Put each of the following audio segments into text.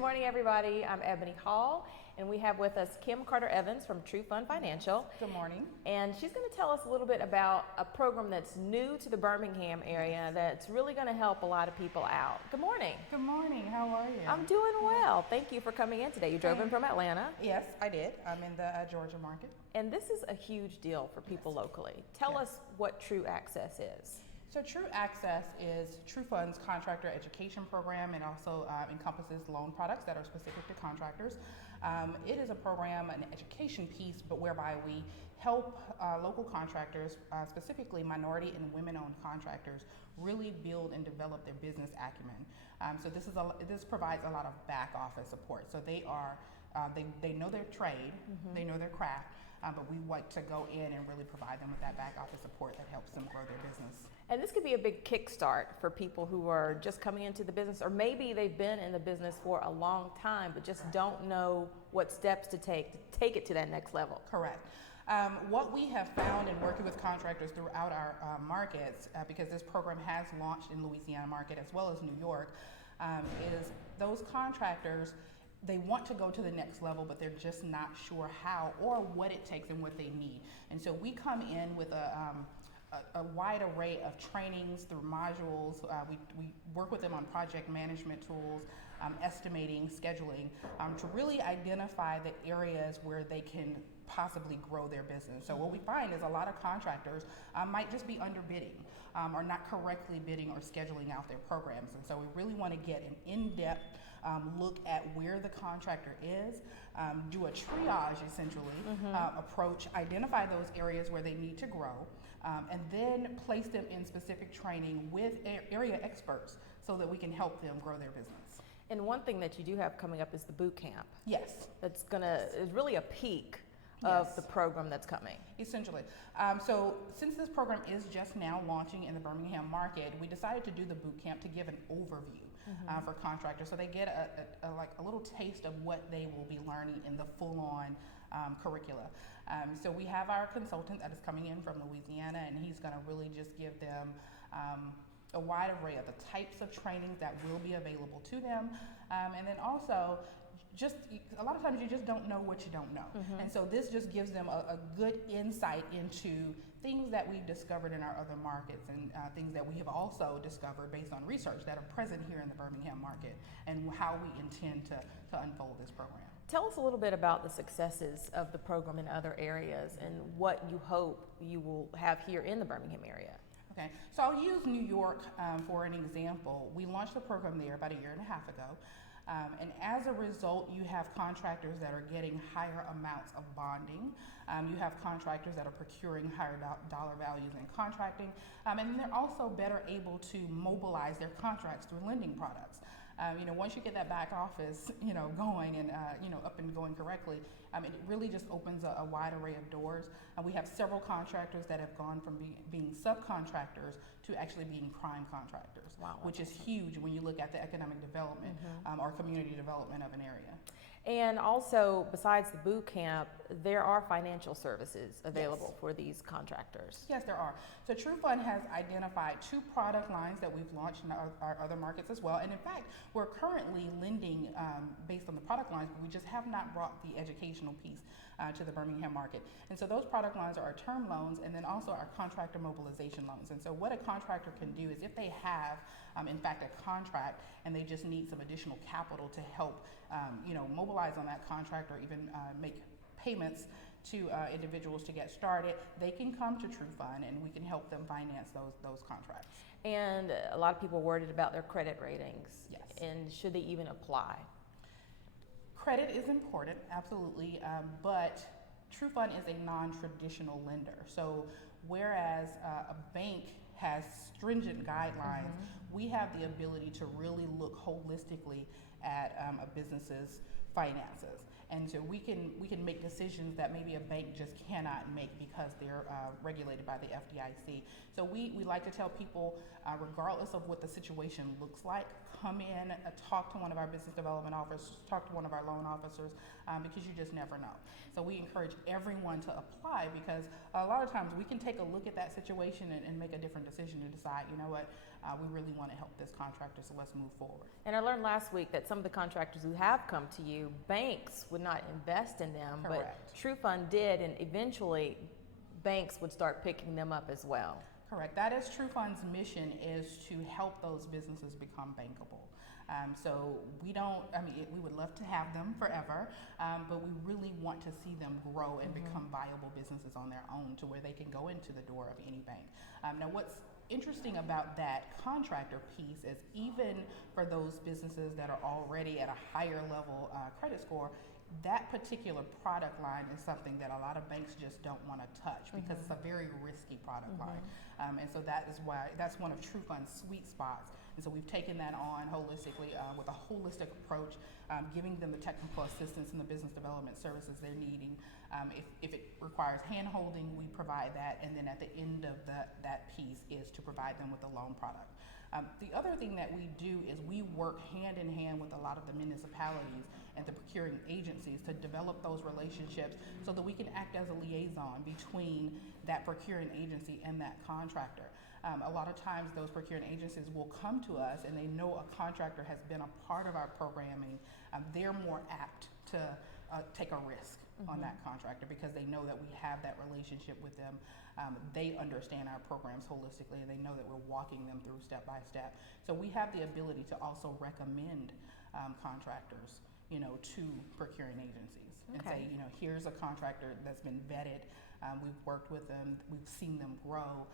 morning, everybody. I'm Ebony Hall, and we have with us Kim Carter-Evans from TruFund Financial. Good morning. And she's going to tell us a little bit about a program that's new to the Birmingham area that's really going to help a lot of people out. Good morning. Good morning. How are you? I'm doing well. Thank you for coming in today. You drove in from Atlanta. Yes, I did. I'm in the Georgia market. And this is a huge deal for people locally. Tell us what TruAccess is. So TruAccess is TruFund's contractor education program, and also encompasses loan products that are specific to contractors. It is a program, an education piece, but whereby we help local contractors, specifically minority and women-owned contractors, really build and develop their business acumen. So this provides a lot of back office support. So they know their trade, they know their craft, but we like to go in and really provide them with that back office support that helps them grow their business. And this could be a big kickstart for people who are just coming into the business, or maybe they've been in the business for a long time, but just don't know what steps to take it to that next level. Correct. What we have found in working with contractors throughout our markets, because this program has launched in Louisiana market as well as New York, is those contractors, they want to go to the next level, but they're just not sure how or what it takes and what they need. And so we come in with a wide array of trainings through modules. We work with them on project management tools, estimating, scheduling, to really identify the areas where they can possibly grow their business. So what we find is a lot of contractors might just be underbidding or not correctly bidding or scheduling out their programs. And so we really want to get an in-depth look at where the contractor is, do a triage essentially approach, identify those areas where they need to grow, and then place them in specific training with area experts so that we can help them grow their business. And one thing that you do have coming up is the Bootcamp. Yes. That's is really a peak of the program that's coming. Essentially. So since this program is just now launching in the Birmingham market, we decided to do the boot camp to give an overview for contractors, so they get a little taste of what they will be learning in the full-on curricula. So we have our consultant that is coming in from Louisiana, and he's going to really just give them a wide array of the types of trainings that will be available to them, and then also just a lot of times you just don't know what you don't know, and so this just gives them a good insight into things that we've discovered in our other markets, and things that we have also discovered based on research that are present here in the Birmingham market, and how we intend to unfold this program. Tell us a little bit about the successes of the program in other areas and what you hope you will have here in the Birmingham area. Okay, so I'll use New York for an example. We launched the program there about 1.5 years ago. And as a result, you have contractors that are getting higher amounts of bonding. You have contractors that are procuring higher dollar values in contracting. And they're also better able to mobilize their contracts through lending products. Once you get that back office, going and, up and going correctly, it really just opens a wide array of doors. We have several contractors that have gone from being subcontractors to actually being prime contractors, which is huge when you look at the economic development or community development of an area. And also, besides the boot camp, there are financial services available for these contractors. Yes, there are. So TruFund has identified 2 product lines that we've launched in our other markets as well. And in fact, we're currently lending based on the product lines, but we just have not brought the educational piece to the Birmingham market. And so those product lines are our term loans, and then also our contractor mobilization loans. And so what a contractor can do is, if they have, in fact, a contract and they just need some additional capital to help, mobilize on that contract, or even make payments to individuals to get started, they can come to TruFund and we can help them finance those contracts. And a lot of people are worried about their credit ratings. Yes. And should they even apply? Credit is important, absolutely, but TruFund is a non-traditional lender. So whereas a bank has stringent guidelines, we have the ability to really look holistically at a business's finances. And so we can make decisions that maybe a bank just cannot make because they're regulated by the FDIC. So we like to tell people, regardless of what the situation looks like, come in, talk to one of our business development officers, talk to one of our loan officers, because you just never know. So we encourage everyone to apply, because a lot of times we can take a look at that situation and make a different decision to decide, you know what, we really want to help this contractor, so let's move forward. And I learned last week that some of the contractors who have come to you, banks would not invest in them, Correct. but TruFund did, and eventually banks would start picking them up as well. Correct. That is TruFund's mission, is to help those businesses become bankable. So we don't, we would love to have them forever, but we really want to see them grow and become viable businesses on their own, to where they can go into the door of any bank. Now what's interesting about that contractor piece is, even for those businesses that are already at a higher level credit score, that particular product line is something that a lot of banks just don't want to touch, because it's a very risky product line. And so that is why, that's one of TruFund's sweet spots. And so we've taken that on holistically, with a holistic approach, giving them the technical assistance and the business development services they're needing. If it requires hand-holding, we provide that, and then at the end of that piece is to provide them with a loan product. The other thing that we do is we work hand in hand with a lot of the municipalities and the procuring agencies to develop those relationships, so that we can act as a liaison between that procuring agency and that contractor. A lot of times those procuring agencies will come to us and they know a contractor has been a part of our programming. They're more apt to take a risk on that contractor, because they know that we have that relationship with them. They understand our programs holistically, and they know that we're walking them through step by step. So we have the ability to also recommend contractors, to procuring agencies, and say, here's a contractor that's been vetted. We've worked with them, we've seen them grow,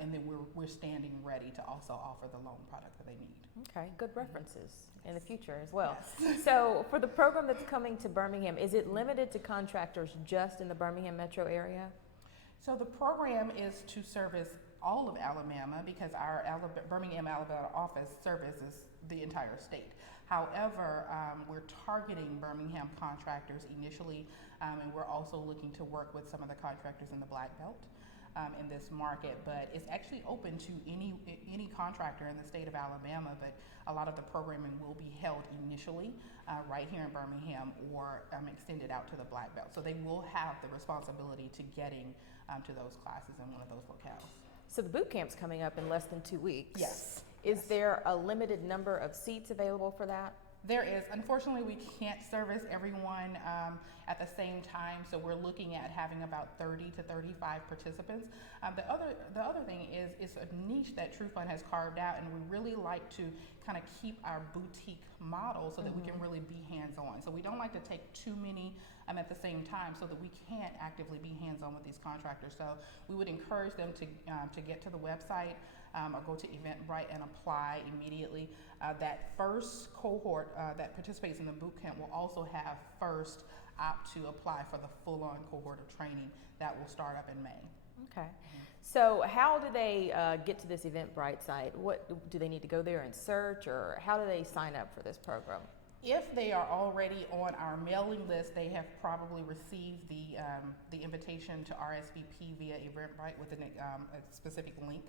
and then we're standing ready to also offer the loan product that they need. Okay, good references in the future as well. Yes. So for the program that's coming to Birmingham, is it limited to contractors just in the Birmingham metro area? So the program is to service all of Alabama, because our Birmingham, Alabama office services the entire state. However, we're targeting Birmingham contractors initially, and we're also looking to work with some of the contractors in the Black Belt in this market. But it's actually open to any contractor in the state of Alabama, but a lot of the programming will be held initially right here in Birmingham, or extended out to the Black Belt. So they will have the responsibility to getting to those classes in one of those locales. So the boot camp's coming up in less than 2 weeks. Yes. Is there a limited number of seats available for that? There is. Unfortunately, we can't service everyone at the same time, so we're looking at having about 30 to 35 participants. The other thing is, it's a niche that TruFund has carved out, and we really like to kind of keep our boutique model so that we can really be hands-on. So we don't like to take too many at the same time, so that we can't actively be hands-on with these contractors. So we would encourage them to get to the website, or go to Eventbrite and apply immediately. That first cohort that participates in the boot camp will also have first opt to apply for the full-on cohort of training that will start up in May. Okay. So how do they get to this Eventbrite site? What do they need to go there and search, or how do they sign up for this program? If they are already on our mailing list, they have probably received the invitation to RSVP via Eventbrite with a specific link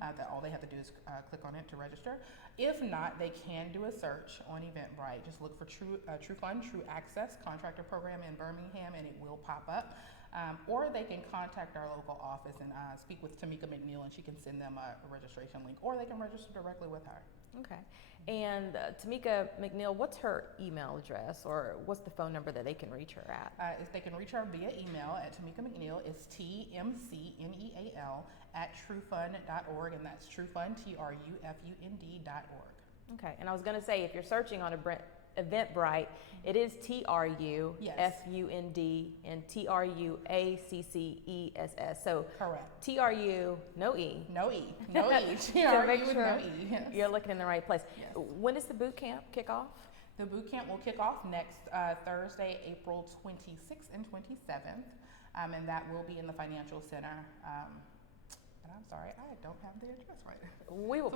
that all they have to do is click on it to register. If not, they can do a search on Eventbrite. Just look for TruFund, TruAccess Contractor Program in Birmingham, and it will pop up. Or they can contact our local office and speak with Tamika McNeil, and she can send them a registration link, or they can register directly with her. Okay. And Tamika McNeil, what's her email address, or what's the phone number that they can reach her at? If they can reach her via email at Tamika McNeil, it's TMCNEAL @trufund.org, and that's TruFund, TRUFUND.org. Okay. And I was going to say, if you're searching on Eventbrite, it is TRUFUND and TRUACCESS. So correct. TRU, no E. No E. So make sure no E. Yes. You're looking in the right place. Yes. When does the boot camp kick off? The boot camp will kick off next Thursday, April 26th and 27th, and that will be in the Financial Center. And I'm sorry, I don't have the address right. We will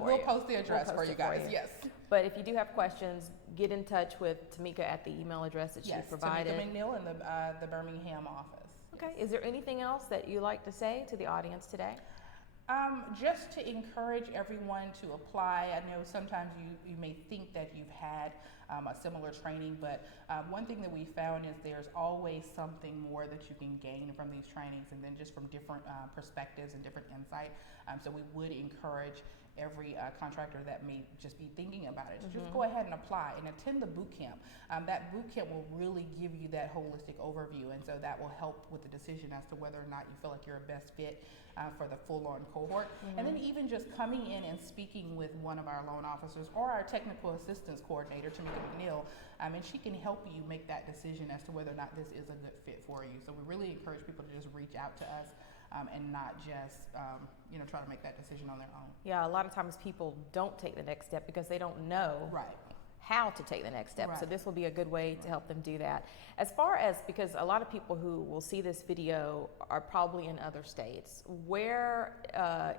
We'll post the address for you guys. Yes. But if you do have questions, get in touch with Tamika at the email address that she provided. Tamika McNeil in the Birmingham office. Okay. Is there anything else that you like to say to the audience today? Just to encourage everyone to apply. I know sometimes you may think that you've had a similar training. But one thing that we found is there's always something more that you can gain from these trainings, and then just from different perspectives and different insight. So we would encourage every contractor that may just be thinking about it, just go ahead and apply and attend the boot camp. That boot camp will really give you that holistic overview, and so that will help with the decision as to whether or not you feel like you're a best fit for the full-on cohort. And then even just coming in and speaking with one of our loan officers or our technical assistance coordinator, Tamika McNeil, and she can help you make that decision as to whether or not this is a good fit for you. So we really encourage people to just reach out to us and not just try to make that decision on their own. Yeah, a lot of times people don't take the next step because they don't know how to take the next step. So this will be a good way to help them do that. As far as, because a lot of people who will see this video are probably in other states, where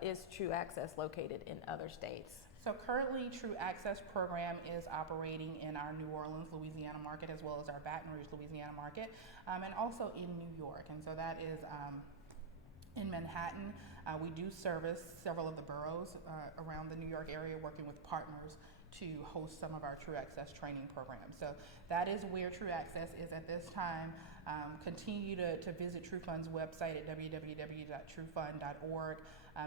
is TruAccess located in other states? So currently, TruAccess program is operating in our New Orleans, Louisiana market, as well as our Baton Rouge, Louisiana market, and also in New York. And so that is in Manhattan. We do service several of the boroughs around the New York area, working with partners to host some of our TruAccess training programs. So that is where TruAccess is at this time. Continue to visit TruFund's website at www.trufund.org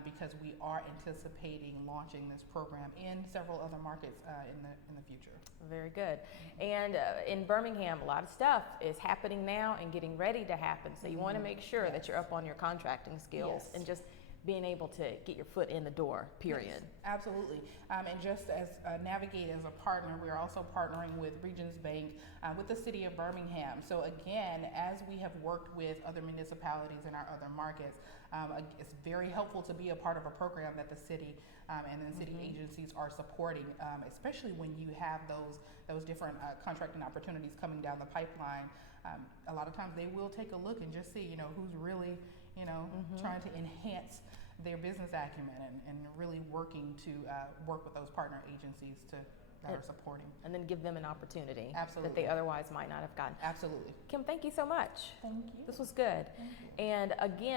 because we are anticipating launching this program in several other markets in the future. Very good. And in Birmingham, a lot of stuff is happening now and getting ready to happen. So you want to make sure that you're up on your contracting skills and just being able to get your foot in the door, period. Yes, absolutely. And just as Navigate as a partner, we are also partnering with Regions Bank with the city of Birmingham. So again, as we have worked with other municipalities in our other markets, it's very helpful to be a part of a program that the city and then city agencies are supporting, especially when you have those different contracting opportunities coming down the pipeline. A lot of times they will take a look and just see, who's really trying to enhance their business acumen and really working to work with those partner agencies that are supporting. And then give them an opportunity Absolutely. that they otherwise might not have gotten. Absolutely. Kim, thank you so much. Thank you. This was good. Thank you. And again,